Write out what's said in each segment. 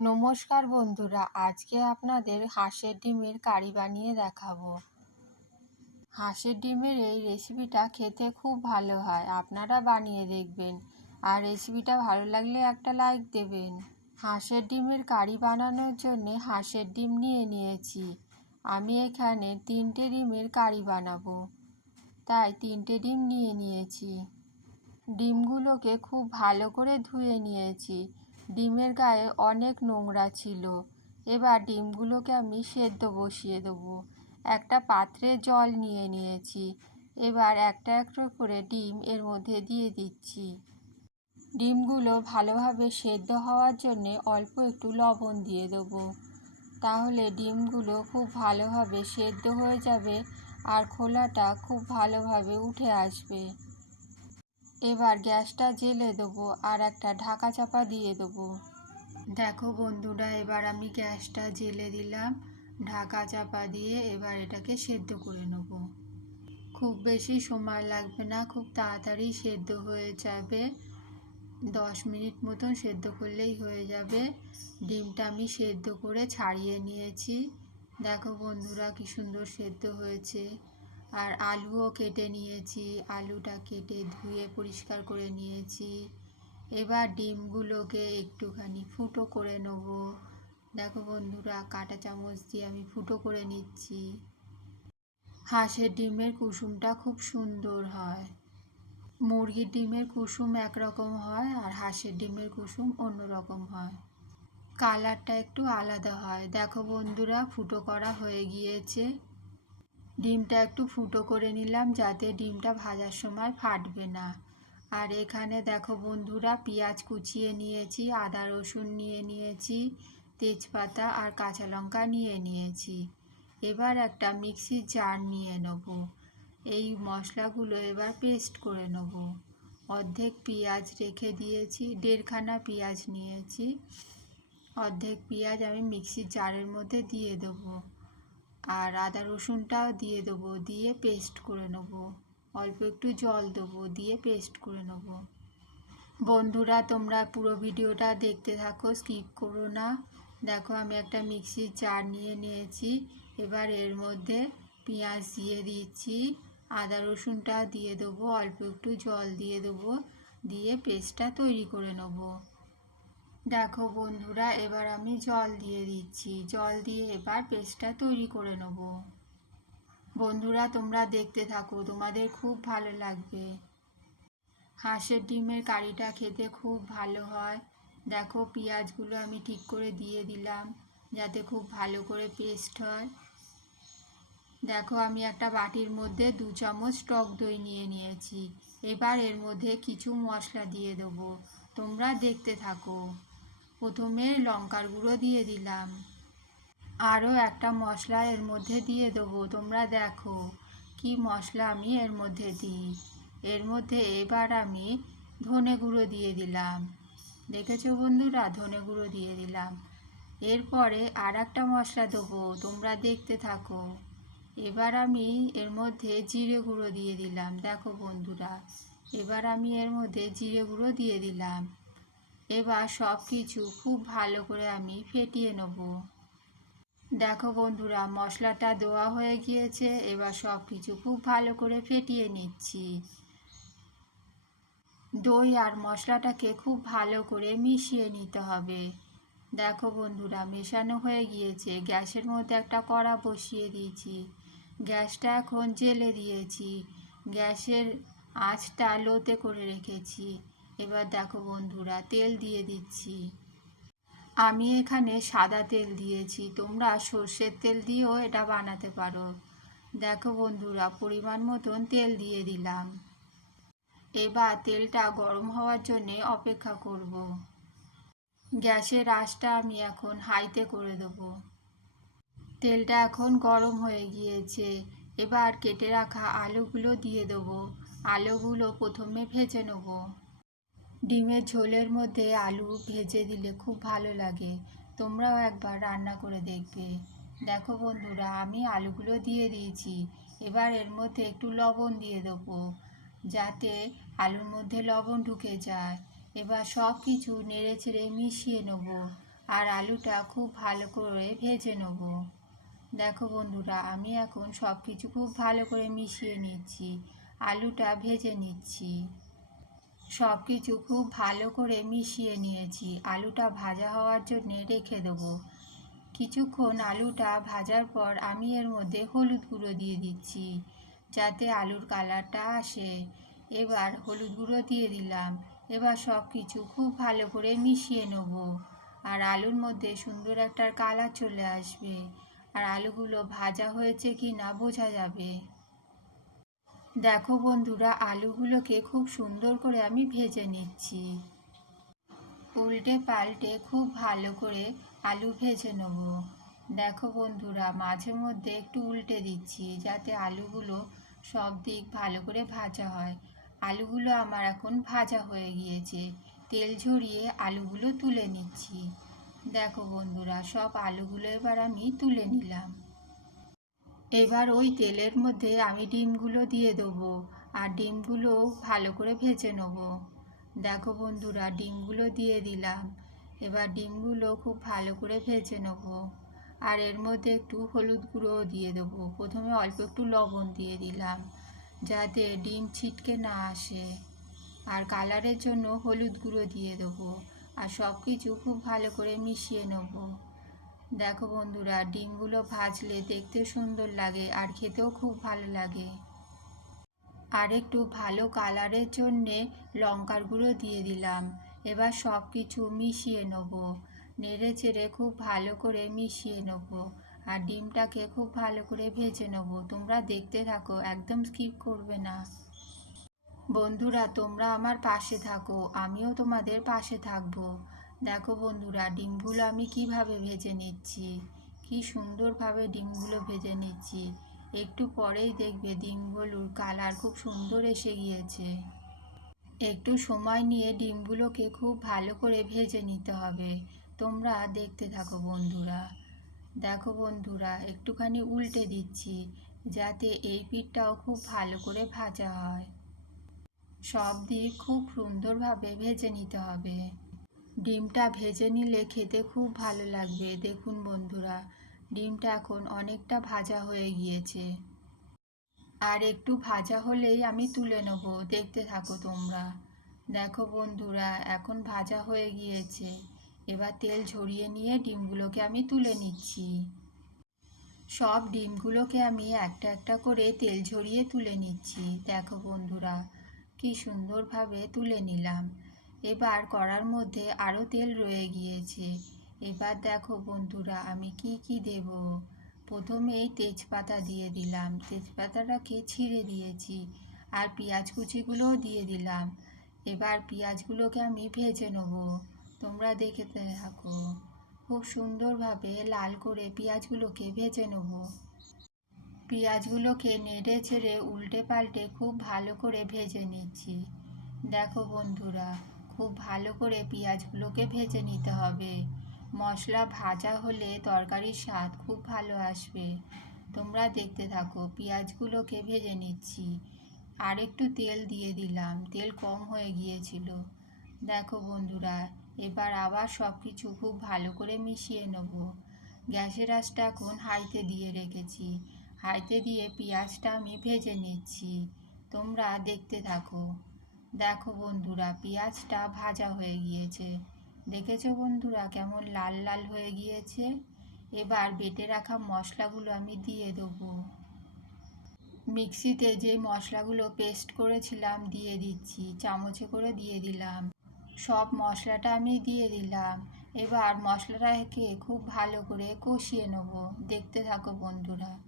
নমস্কার বন্ধুরা, আজকে আপনাদের হাঁসের ডিমের কারি বানিয়ে দেখাবো। হাঁসের ডিমের এই রেসিপিটা খেতে খুব ভালো হয়, আপনারা বানিয়ে দেখবেন। আর রেসিপিটা ভালো লাগলে একটা লাইক দেবেন। হাঁসের ডিমের কারি বানানোর জন্যে হাঁসের ডিম নিয়ে নিয়েছি। আমি এখানে তিনটে ডিমের কারি বানাবো। তাই তিনটে ডিম নিয়ে নিয়েছি। ডিমগুলোকে খুব ভালো করে ধুয়ে নিয়েছি। ডিমের গায়ে অনেক নোংরা ছিল। এবার ডিমগুলোকে আমি সেদ্ধ বসিয়ে দেবো। একটা পাত্রে জল নিয়ে নিয়েছি। এবার একটা একটা করে ডিম এর মধ্যে দিয়ে দিচ্ছি। ডিমগুলো ভালোভাবে সেদ্ধ হওয়ার জন্যে অল্প একটু লবণ দিয়ে দেবো। তাহলে ডিমগুলো খুব ভালোভাবে সেদ্ধ হয়ে যাবে আর খোলাটা খুব ভালোভাবে উঠে আসবে। এবার গ্যাসটা জেলে দেবো আর একটা ঢাকা চাপা দিয়ে দেবো। দেখো বন্ধুরা, এবার আমি গ্যাসটা জেলে দিলাম, ঢাকা চাপা দিয়ে এবার এটাকে সেদ্ধ করে নেব। খুব বেশি সময় লাগবে না, খুব তাড়াতাড়ি সেদ্ধ হয়ে যাবে। দশ মিনিট মতন সেদ্ধ করলেই হয়ে যাবে। ডিমটা আমি সেদ্ধ করে ছাড়িয়ে নিয়েছি। দেখো বন্ধুরা, কি সুন্দর সেদ্ধ হয়েছে। আর আলুও কেটে নিয়েছি, আলুটা কেটে ধুয়ে পরিষ্কার করে নিয়েছি। এবার ডিমগুলোকে একটুখানি ফুটো করে নেব। দেখো বন্ধুরা, কাঁটা চামচ দিয়ে আমি ফুটো করে নিচ্ছি। হাঁসের ডিমের কুসুমটা খুব সুন্দর হয়। মুরগির ডিমের কুসুম একরকম হয় আর হাঁসের ডিমের কুসুম অন্য রকম হয়। কালারটা একটু আলাদা হয়। দেখো বন্ধুরা, ফুটো করা হয়ে গিয়েছে। ডিমটা একটু ফুটো করে নিলাম যাতে ডিমটা ভাজার সময় ফাটবে না। আর এখানে দেখো বন্ধুরা, পেঁয়াজ কুচিয়ে নিয়েছি, আদা রসুন নিয়ে নিয়েছি, তেজপাতা আর কাঁচা লঙ্কা নিয়ে নিয়েছি। এবার একটা মিক্সির জার নিয়ে নেব। এই মশলাগুলো এবার পেস্ট করে নেব। অর্ধেক পেঁয়াজ রেখে দিয়েছি, দেড়খানা পেঁয়াজ নিয়েছি। অর্ধেক পেঁয়াজ আমি মিক্সির জারের মধ্যে দিয়ে দেবো। আর আদা রসুনটাও দিয়ে দেবো, দিয়ে পেস্ট করে নেব। অল্প একটু জল দেবো, দিয়ে পেস্ট করে নেব। বন্ধুরা, তোমরা পুরো ভিডিওটা দেখতে থাকো স্কিপ করো না। দেখো, আমি একটা মিক্সির জার নিয়ে নিয়েছি। এবার এর মধ্যে পেঁয়াজ দিয়ে দিচ্ছি। আদা রসুনটা দিয়ে দেবো, অল্প একটু জল দিয়ে দেবো। দিয়ে পেস্টটা তৈরি করে নেব। দেখো বন্ধুরা, এবার আমি জল দিয়ে দিচ্ছি। জল দিয়ে এবার পেস্টটা তৈরি করে নেব। বন্ধুরা, তোমরা দেখতে থাকো, তোমাদের খুব ভালো লাগবে। হাঁসের ডিমের কারিটা খেতে খুব ভালো হয়। দেখো, পেঁয়াজগুলো আমি ঠিক করে দিয়ে দিলাম, যাতে খুব ভালো করে পেস্ট হয়। দেখো, আমি একটা বাটির মধ্যে দু চামচ টক দই নিয়ে নিয়েছি। এবার এর মধ্যে কিছু মশলা দিয়ে দেবো। তোমরা দেখতে থাকো। প্রথমে লঙ্কার গুঁড়ো দিয়ে দিলাম। আরও একটা মশলা এর মধ্যে দিয়ে দেবো। তোমরা দেখো কি মশলা আমি এর মধ্যে দিই। এর মধ্যে এবার আমি ধনে গুঁড়ো দিয়ে দিলাম। দেখেছ বন্ধুরা? ধনে গুঁড়ো দিয়ে দিলাম। এরপরে আর একটা মশলা দেবো। তোমরা দেখতে থাকো। এবার আমি এর মধ্যে জিরে গুঁড়ো দিয়ে দিলাম। দেখো বন্ধুরা, এবার আমি এর মধ্যে জিরে গুঁড়ো দিয়ে দিলাম। এবার সব কিছু খুব ভালো করে আমি ফেটিয়ে নেব। দেখো বন্ধুরা, মশলাটা দেওয়া হয়ে গিয়েছে, এবার সব কিছু খুব ভালো করে ফেটিয়ে নিচ্ছি। দই আর মশলাটাকে খুব ভালো করে মিশিয়ে নিতে হবে। দেখো বন্ধুরা, মেশানো হয়ে গিয়েছে, গ্যাসের মধ্যে একটা কড়া বসিয়ে দিয়েছি। গ্যাসটা এখন জেলে দিয়েছি, গ্যাসের আঁচটা লোতে করে রেখেছি। এবার দেখো বন্ধুরা, তেল দিয়ে দিচ্ছি। আমি এখানে সাদা তেল দিয়েছি, তোমরা সর্ষের তেল দিয়েও এটা বানাতে পারো। দেখো বন্ধুরা, পরিমাণ মতন তেল দিয়ে দিলাম। এবার তেলটা গরম হওয়ার জন্যে অপেক্ষা করব। গ্যাসের আঁচটা আমি এখন হাইতে করে দেব। তেলটা এখন গরম হয়ে গিয়েছে। এবার কেটে রাখা আলুগুলো দিয়ে দেবো। আলুগুলো প্রথমে ভেজে নেব। ডিমের ঝোলের মধ্যে আলু ভেজে দিলে খুব ভালো লাগে। তোমরাও একবার রান্না করে দেখবে। দেখো বন্ধুরা, আমি আলুগুলো দিয়ে দিয়েছি। এবার এর মধ্যে একটু লবণ দিয়ে দেবো, যাতে আলুর মধ্যে লবণ ঢুকে যায়। এবার সব কিছু নেড়ে চেড়ে মিশিয়ে নেব আর আলুটা খুব ভালো করে ভেজে নেব। দেখো বন্ধুরা, আমি এখন সব কিছু খুব ভালো করে মিশিয়ে নিচ্ছি। আলুটা ভেজে নিচ্ছি। সব কিছু খুব ভালো করে মিশিয়ে নিয়েছি। আলুটা ভাজা হওয়ার জন্য রেখে দেবো। কিছুক্ষণ আলুটা ভাজার পর আমি এর মধ্যে হলুদ গুঁড়ো দিয়ে দিচ্ছি, যাতে আলুর কালারটা আসে। এবার হলুদ গুঁড়ো দিয়ে দিলাম। এবার সব কিছু খুব ভালো করে মিশিয়ে নেব। আর আলুর মধ্যে সুন্দর একটা কালার চলে আসবে। আর আলুগুলো ভাজা হয়েছে কি না বোঝা যাবে। দেখো বন্ধুরা, আলুগুলোকে খুব সুন্দর করে আমি ভেজে নিচ্ছি। উল্টে পাল্টে খুব ভালো করে আলু ভেজে নেব। দেখো বন্ধুরা, মাঝে মধ্যে একটু উল্টে দিচ্ছি যাতে আলুগুলো সব দিক ভালো করে ভাজা হয়। আলুগুলো আমার এখন ভাজা হয়ে গিয়েছে। তেল ঝরিয়ে আলুগুলো তুলে নিচ্ছি। দেখো বন্ধুরা, সব আলুগুলো এবার আমি তুলে নিলাম। এবার ওই তেলের মধ্যে আমি ডিমগুলো দিয়ে দেবো আর ডিমগুলো ভালো করে ভেজে নেব। দেখো বন্ধুরা, ডিমগুলো দিয়ে দিলাম। এবার ডিমগুলো খুব ভালো করে ভেজে নেব। আর এর মধ্যে একটু হলুদ গুঁড়োও দিয়ে দেবো। প্রথমে অল্প একটু লবণ দিয়ে দিলাম, যাতে ডিম ছিটকে না আসে। আর কালারের জন্য হলুদ গুঁড়ো দিয়ে দেবো। আর সব কিছু খুব ভালো করে মিশিয়ে নেব। দেখো বন্ধুরা, ডিমগুলো ভাজলে দেখতে সুন্দর লাগে আর খেতেও খুব ভালো লাগে। আর একটু ভালো কালারের জন্যে লঙ্কার গুঁড়ো দিয়ে দিলাম। এবার সব কিছু মিশিয়ে নেব। নেড়ে চেড়ে খুব ভালো করে মিশিয়ে নেব। আর ডিমটাকে খুব ভালো করে ভেজে নেব। তোমরা দেখতে থাকো, একদম স্কিপ করবে না। বন্ধুরা, তোমরা আমার পাশে থাকো, আমিও তোমাদের পাশে থাকব। দেখো বন্ধুরা, ডিমগুলো আমি কীভাবে ভেজে নিচ্ছি? কি সুন্দরভাবে ডিমগুলো ভেজে নিচ্ছি। একটু পরেই দেখবে ডিমগুলোর কালার খুব সুন্দর এসে গিয়েছে। একটু সময় নিয়ে ডিমগুলোকে খুব ভালো করে ভেজে নিতে হবে। তোমরা দেখতে থাকো বন্ধুরা। দেখো বন্ধুরা, একটুখানি উল্টে দিচ্ছি যাতে এই পিঠটাও খুব ভালো করে ভাজা হয়। সব দিক খুব সুন্দরভাবে ভেজে নিতে হবে। ডিমটা ভেজে নিলে খেতে খুব ভালো লাগবে। দেখুন বন্ধুরা, ডিমটা এখন অনেকটা ভাজা হয়ে গিয়েছে। আর একটু ভাজা হলেই আমি তুলে নেব। দেখতে থাকো তোমরা। দেখো বন্ধুরা, এখন ভাজা হয়ে গিয়েছে। এবার তেল ঝরিয়ে নিয়ে ডিমগুলোকে আমি তুলে নিচ্ছি। সব ডিমগুলোকে আমি একটা একটা করে তেল ঝরিয়ে তুলে নিচ্ছি। দেখো বন্ধুরা, কি সুন্দরভাবে তুলে নিলাম। এবার কড়ার মধ্যে আরও তেল রয়ে গিয়েছে। এবার দেখো বন্ধুরা, আমি কি কি দেব? প্রথমেই তেজপাতা দিয়ে দিলাম। তেজপাতাটাকে ছিঁড়ে দিয়েছি আর পেঁয়াজ কুচিগুলোও দিয়ে দিলাম। এবার পেঁয়াজগুলোকে আমি ভেজে নেব। তোমরা দেখতে থাকো। খুব সুন্দরভাবে লাল করে পেঁয়াজগুলোকে ভেজে নেব। পেঁয়াজগুলোকে নেড়ে ছেড়ে উল্টে পাল্টে খুব ভালো করে ভেজে নিচ্ছি। দেখো বন্ধুরা খুব ভালো করে পেঁয়াজগুলোকে ভেজে নিতে হবে। মশলা ভাজা হলে তরকারির স্বাদ খুব ভালো আসবে। তোমরা দেখতে থাকো, পেঁয়াজগুলোকে ভেজে নিচ্ছি। আর একটু তেল দিয়ে দিলাম, তেল কম হয়ে গিয়েছিল। দেখো বন্ধুরা, এবার আবার সব কিছু খুব ভালো করে মিশিয়ে নেব। গ্যাসের আঁচটা এখন হাইতে দিয়ে রেখেছি। হাইতে দিয়ে পেঁয়াজটা আমি ভেজে নিচ্ছি। তোমরা দেখতে থাকো। দেখো বন্ধুরা, পেঁয়াজটা ভাজা হয়ে গিয়েছে। দেখেছ বন্ধুরা কেমন লাল লাল হয়ে গিয়েছে? এবার বেটে রাখা মশলাগুলো আমি দিয়ে দেবো। মিক্সিতে যে মশলাগুলো পেস্ট করেছিলাম দিয়ে দিচ্ছি, চামচে করে দিয়ে দিলাম। সব মশলাটা আমি দিয়ে দিলাম। এবার মশলাটাকে খুব ভালো করে কষিয়ে নেব। দেখতে থাকো বন্ধুরা।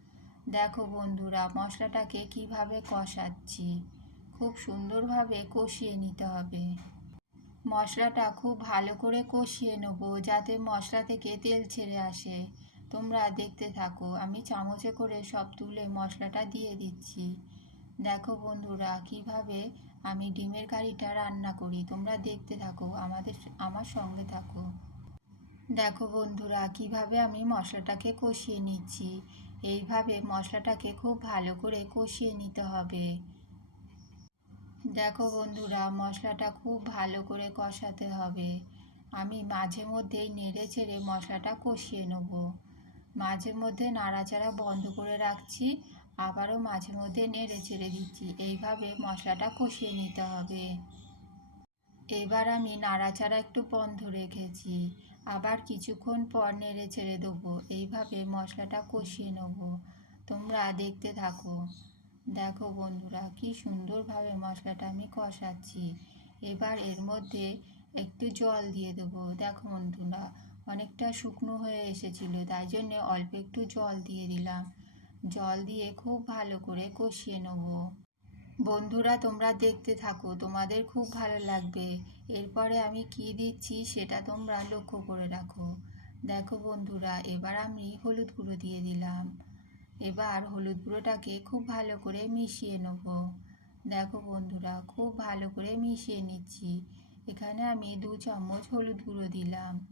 দেখো বন্ধুরা মশলাটাকে কীভাবে কষাচ্ছি। খুব সুন্দরভাবে কষিয়ে নিতে হবে। মশলাটা খুব ভালো করে কষিয়ে নেব যাতে মশলা থেকে তেল ছেড়ে আসে। তোমরা দেখতে থাকো, আমি চামচে করে সব তুলে মশলাটা দিয়ে দিচ্ছি। দেখো বন্ধুরা, কীভাবে আমি ডিমের কারিটা রান্না করি, তোমরা দেখতে থাকো, আমাদের আমার সঙ্গে থাকো। দেখো বন্ধুরা, কীভাবে আমি মশলাটাকে কষিয়ে নিচ্ছি। এইভাবে মশলাটাকে খুব ভালো করে কষিয়ে নিতে হবে। দেখো বন্ধুরা, মশলাটা খুব ভালো করে কষাতে হবে। আমি মাঝে মধ্যেই নেড়ে চেড়ে মশলাটা কষিয়ে নেব। মাঝে মধ্যে নাড়াচাড়া বন্ধ করে রাখছি, আবারও মাঝে মধ্যে নেড়ে ছেড়ে দিচ্ছি। এইভাবে মশলাটা কষিয়ে নিতে হবে। এবার আমি নাড়াচাড়া একটু বন্ধ রেখেছি, আবার কিছুক্ষণ পর নেড়ে ছেড়ে দেবো। এইভাবে মশলাটা কষিয়ে নেব। তোমরা দেখতে থাকো। দেখো বন্ধুরা, কি সুন্দরভাবে মশলাটা আমি কষাচ্ছি। এবার এর মধ্যে একটু জল দিয়ে দেবো। দেখো বন্ধুরা, অনেকটা শুকনো হয়ে এসেছিল, তাই জন্য অল্প একটু জল দিয়ে দিলাম। জল দিয়ে খুব ভালো করে কষিয়ে নেব। বন্ধুরা, তোমরা দেখতে থাকো, তোমাদের খুব ভালো লাগবে। এরপরে আমি কি দিচ্ছি সেটা তোমরা লক্ষ্য করে রাখো। দেখো বন্ধুরা, এবার আমি হলুদ গুঁড়ো দিয়ে দিলাম। এবার হলুদ গুঁড়োটাকে খুব ভালো করে মিশিয়ে নেব। দেখো বন্ধুরা, খুব ভালো করে মিশিয়ে নিচ্ছি। এখানে আমি দু চামচ হলুদ গুঁড়ো দিলাম।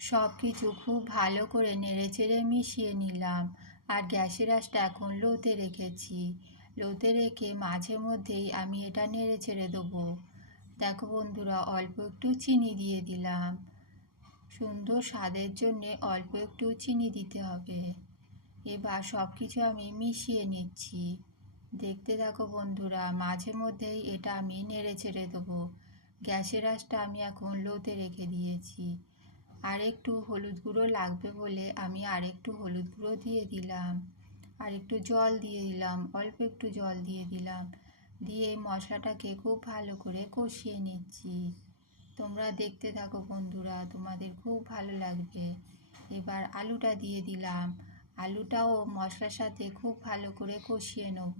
সব কিছু খুব ভালো করে নেড়েচেড়ে মিশিয়ে নিলাম। আর গ্যাসের আঁচটা এখন লোতে রেখেছি। লোতে রেখে মাঝে মধ্যেই আমি এটা নেড়ে ছেড়ে দেবো। দেখো বন্ধুরা, অল্প একটু চিনি দিয়ে দিলাম। সুন্দর স্বাদের জন্যে অল্প একটু চিনি দিতে হবে। এবার সব কিছু আমি মিশিয়ে নিচ্ছি। দেখতে থাকো বন্ধুরা, মাঝে মধ্যেই এটা আমি নেড়ে ছেড়ে দেবো। গ্যাসের আঁচটা আমি এখন লোতে রেখে দিয়েছি। আর একটু হলুদ গুঁড়ো লাগবে বলে আমি আর একটু হলুদ গুঁড়ো দিয়ে দিলাম। আর একটু জল দিয়ে দিলাম, অল্প একটু জল দিয়ে দিলাম। দিয়ে মশলাটাকে খুব ভালো করে কষিয়ে নিচ্ছি। তোমরা দেখতে থাকো বন্ধুরা, তোমাদের খুব ভালো লাগবে। এবার আলুটা দিয়ে দিলাম। আলুটাও মশলার সাথে খুব ভালো করে কষিয়ে নেব।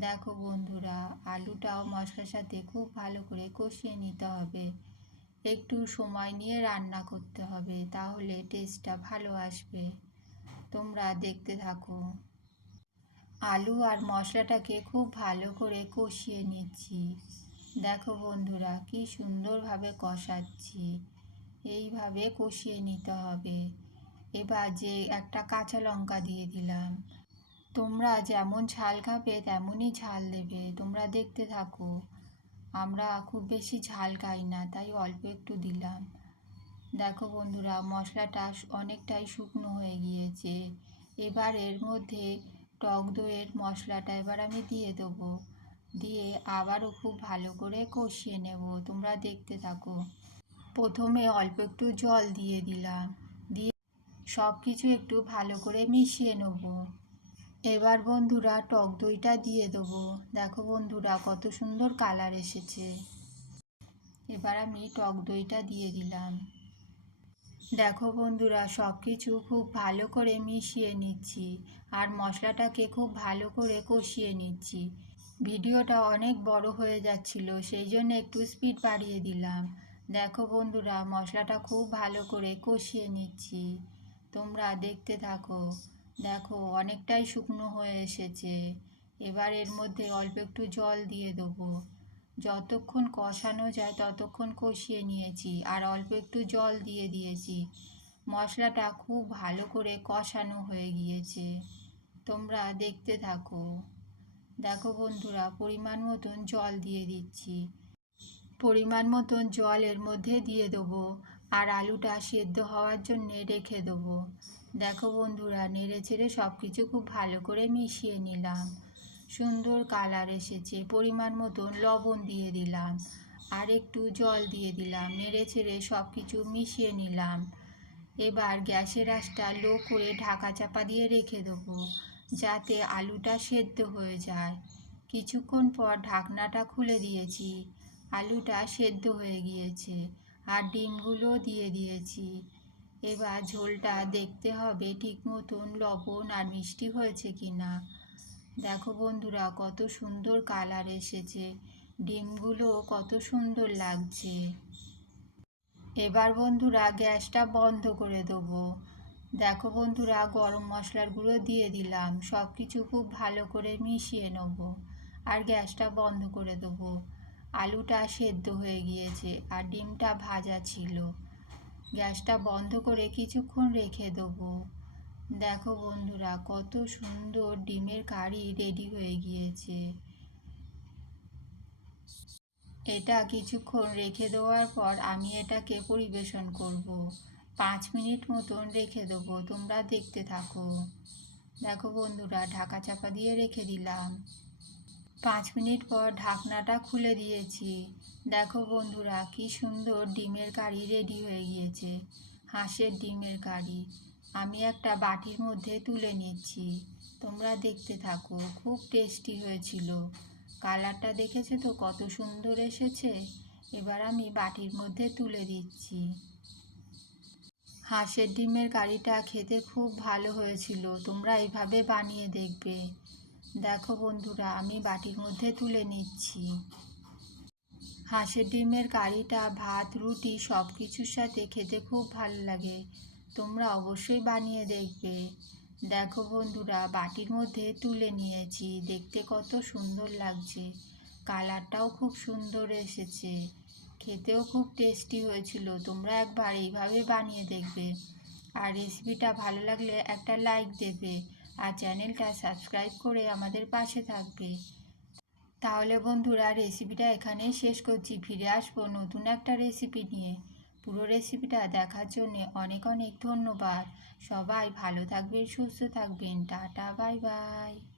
দেখো বন্ধুরা, আলুটাও মশলার সাথে খুব ভালো করে কষিয়ে নিতে হবে। একটু সময় নিয়ে রান্না করতে হবে, তাহলে টেস্টটা ভালো আসবে। তোমরা দেখতে থাকো। আলু আর মশলাটাকে খুব ভালো করে কষিয়ে নিচ্ছি। দেখো বন্ধুরা, কি সুন্দরভাবে কষাচ্ছি। এইভাবে কষিয়ে নিতে হবে। এবার যে একটা কাঁচা লঙ্কা দিয়ে দিলাম। তোমরা যেমন ঝাল খাবে, তেমনই ঝাল দেবে। তোমরা দেখতে থাকো। আমরা খুব বেশি ঝাল খাই না, তাই অল্প একটু দিলাম। দেখো বন্ধুরা, মশলাটা অনেকটাই শুকনো হয়ে গিয়েছে। এবার এর মধ্যে টক দইয়ের মশলাটা এবার আমি দিয়ে দেবো। দিয়ে আবারও খুব ভালো করে কষিয়ে নেব। তোমরা দেখতে থাকো। প্রথমে অল্প একটু জল দিয়ে দিলাম। সব কিছু একটু ভালো করে মিশিয়ে নেব। এবার বন্ধুরা টক দইটা দিয়ে দেবো। দেখো বন্ধুরা কত সুন্দর কালার এসেছে। এবার আমি টক দইটা দিয়ে দিলাম। দেখো বন্ধুরা সব কিছু খুব ভালো করে মিশিয়ে নিচ্ছি আর মশলাটাকে খুব ভালো করে কষিয়ে নিচ্ছি। ভিডিওটা অনেক বড় হয়ে যাচ্ছিল, সেই জন্য একটু স্পিড বাড়িয়ে দিলাম। দেখো বন্ধুরা মশলাটা খুব ভালো করে কষিয়ে নিচ্ছি। তোমরা দেখতে থাকো। দেখো, অনেকটাই শুকনো হয়ে এসেছে। এবার এর মধ্যে অল্প একটু জল দিয়ে দেবো। যতক্ষণ কষানো যায় ততক্ষণ কষিয়ে নিয়েছি আর অল্প একটু জল দিয়ে দিয়েছি। মশলাটা খুব ভালো করে কষানো হয়ে গিয়েছে। তোমরা দেখতে থাকো। দেখো বন্ধুরা, পরিমাণ মতন জল দিয়ে দিচ্ছি। পরিমাণ মতন জল এর মধ্যে দিয়ে দেবো। আর আলুটা সেদ্ধ হওয়ার জন্যে রেখে দেবো। দেখো বন্ধুরা, নেড়ে ছেড়ে সব কিছু খুব ভালো করে মিশিয়ে নিলাম। সুন্দর কালার এসেছে, পরিমাণ মতন লবণ দিয়ে দিলাম আর একটু জল দিয়ে দিলাম। নেড়ে ছেড়ে সব কিছু মিশিয়ে নিলাম। এবার গ্যাসের আঁচটা লো করে ঢাকা চাপা দিয়ে রেখে দেবো যাতে আলুটা সেদ্ধ হয়ে যায়। কিছুক্ষণ পর ঢাকনাটা খুলে দিয়েছি। আলুটা সেদ্ধ হয়ে গিয়েছে। আর ডিমগুলো দিয়ে দিয়েছি। এবার ঝোলটা দেখতে হবে ঠিক মতন লবণ আর মিষ্টি হয়েছে কি না। দেখো বন্ধুরা, কত সুন্দর কালার এসেছে। ডিমগুলো কত সুন্দর লাগছে। এবার বন্ধুরা, গ্যাসটা বন্ধ করে দেবো। দেখো বন্ধুরা, গরম মশলার গুঁড়ো দিয়ে দিলাম। সব কিছু খুব ভালো করে মিশিয়ে নেব। আর গ্যাসটা বন্ধ করে দেবো। আলুটা সেদ্ধ হয়ে গিয়েছে আর ডিমটা ভাজা ছিল। গ্যাসটা বন্ধ করে কিছুক্ষণ রেখে দেবো। দেখো বন্ধুরা, কত সুন্দর ডিমের কারি রেডি হয়ে গিয়েছে। এটা কিছুক্ষণ রেখে দেওয়ার পর আমি এটাকে পরিবেশন করব। পাঁচ মিনিট মতন রেখে দেবো, তোমরা দেখতে থাকো। দেখো বন্ধুরা, ঢাকা চাপা দিয়ে রেখে দিলাম। পাঁচ মিনিট পর ঢাকনাটা খুলে দিয়েছি। দেখো বন্ধুরা, কি সুন্দর ডিমের কারি রেডি হয়ে গিয়েছে। হাঁসের ডিমের কারি। আমি একটা বাটির মধ্যে তুলে নিচ্ছি। তোমরা দেখতে থাকো, খুব টেস্টি হয়েছিল। কালারটা দেখেছ তো? কত সুন্দর এসেছে। এবার আমি বাটির মধ্যে তুলে দিচ্ছি। হাঁসের ডিমের কারিটা খেতে খুব ভালো হয়েছিল। তোমরা এইভাবে বানিয়ে দেখবে। দেখো বন্ধুরা, আমি বাটির মধ্যে তুলে নিচ্ছি। হাঁসের ডিমের কারিটা, ভাত, রুটি সব কিছুর সাথে খেতে খুব ভালো লাগে। তোমরা অবশ্যই বানিয়ে দেখবে। দেখো বন্ধুরা, বাটির মধ্যে তুলে নিয়েছি। দেখতে কত সুন্দর লাগছে। কালারটাও খুব সুন্দর এসেছে। খেতেও খুব টেস্টি হয়েছিল। তোমরা একবার এইভাবে বানিয়ে দেখবে। আর রেসিপিটা ভালো লাগলে একটা লাইক দেবে। আর চ্যানেলটা সাবস্ক্রাইব করে আমাদের পাশে থাকবে। তাহলে বন্ধুরা রেসিপিটা এখানেই শেষ করছি। ফিরে আসব নতুন একটা রেসিপি নিয়ে। পুরো রেসিপিটা দেখার জন্যে অনেক অনেক ধন্যবাদ। সবাই ভালো থাকবেন, সুস্থ থাকবেন। Tata, bye bye.